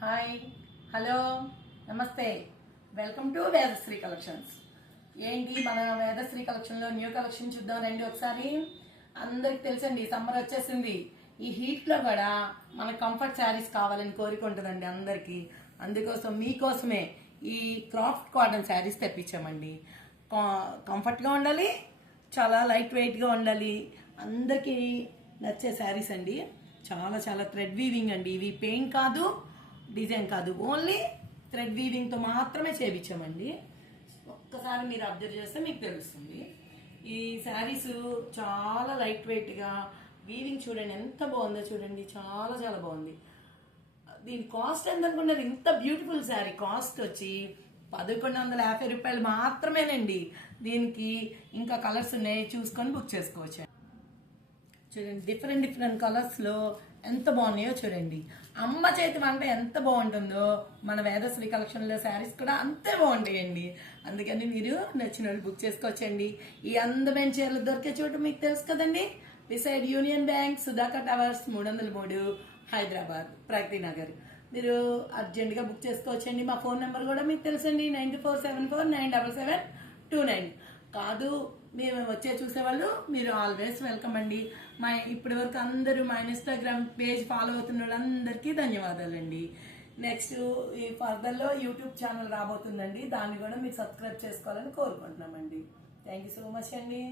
Hi, hello, నమస్తే. Welcome to Vedasri collections. ఏంటి మన వేదశ్రీ కలెక్షన్లో న్యూ కలెక్షన్ చూద్దాం రండి ఒకసారి. అందరికి తెలుసండి, సమ్మర్ వచ్చేసింది. ఈ హీట్లో కూడా మన కంఫర్ట్ శారీస్ కావాలని కోరిక ఉంటుందండి అందరికీ. అందుకోసం మీకోసమే ఈ క్రాఫ్ట్ కాటన్ శారీస్ తెప్పించామండి. కంఫర్ట్గా ఉండాలి, చాలా లైట్ వెయిట్గా ఉండాలి, అందరికీ నచ్చే శారీస్ అండి. చాలా చాలా థ్రెడ్ వీవింగ్ అండి. ఇవి పెయింట్ కాదు, డిజైన్ కాదు, ఓన్లీ థ్రెడ్ వీవింగ్తో మాత్రమే చేయించామండి. ఒక్కసారి మీరు అబ్జర్వ్ చేస్తే మీకు తెలుస్తుంది. ఈ శారీస్ చాలా లైట్ వెయిట్గా, వీవింగ్ చూడండి ఎంత బాగుందో చూడండి, చాలా చాలా బాగుంది. దీని కాస్ట్ ఎంత అనుకున్నారు? ఇంత బ్యూటిఫుల్ శారీ కాస్ట్ వచ్చి 1150 రూపాయలు మాత్రమేనండి. దీనికి ఇంకా కలర్స్ ఉన్నాయి, చూసుకొని బుక్ చేసుకోవచ్చు. చూడండి, డిఫరెంట్ డిఫరెంట్ కలర్స్లో ఎంత బాగున్నాయో చూడండి. అమ్మ చేతి వంట ఎంత బాగుంటుందో మన వేదశ్రీ కలెక్షన్లో శారీస్ కూడా అంతే బాగుంటాయండి. అందుకని మీరు నచ్చిన వాళ్ళు బుక్ చేసుకోవచ్చండి. ఈ అందమైన చీరలు దొరికే చోటు మీకు తెలుసు కదండి, beside Union Bank, Sudhakar Towers, 303, Hyderabad, Pragathi Nagar. మీరు అర్జెంటుగా బుక్ చేసుకోవచ్చండి. మా ఫోన్ నెంబర్ కూడా మీకు తెలుసండి, 9474977729. కాదు మేము వచ్చే చూసేవాళ్ళు, మీరు ఆల్వేస్ వెల్కమ్ అండి. ఇప్పటి వరకు అందరూ మా ఇన్స్టాగ్రామ్ పేజ్ ఫాలో అవుతున్న వాళ్ళందరికీ ధన్యవాదాలండి. నెక్స్ట్ ఈ ఫర్దర్లో యూట్యూబ్ ఛానల్ రాబోతుందండి, దాన్ని కూడా మీరు సబ్స్క్రైబ్ చేసుకోవాలని కోరుకుంటున్నామండి. థ్యాంక్ యూ సో మచ్ అండి.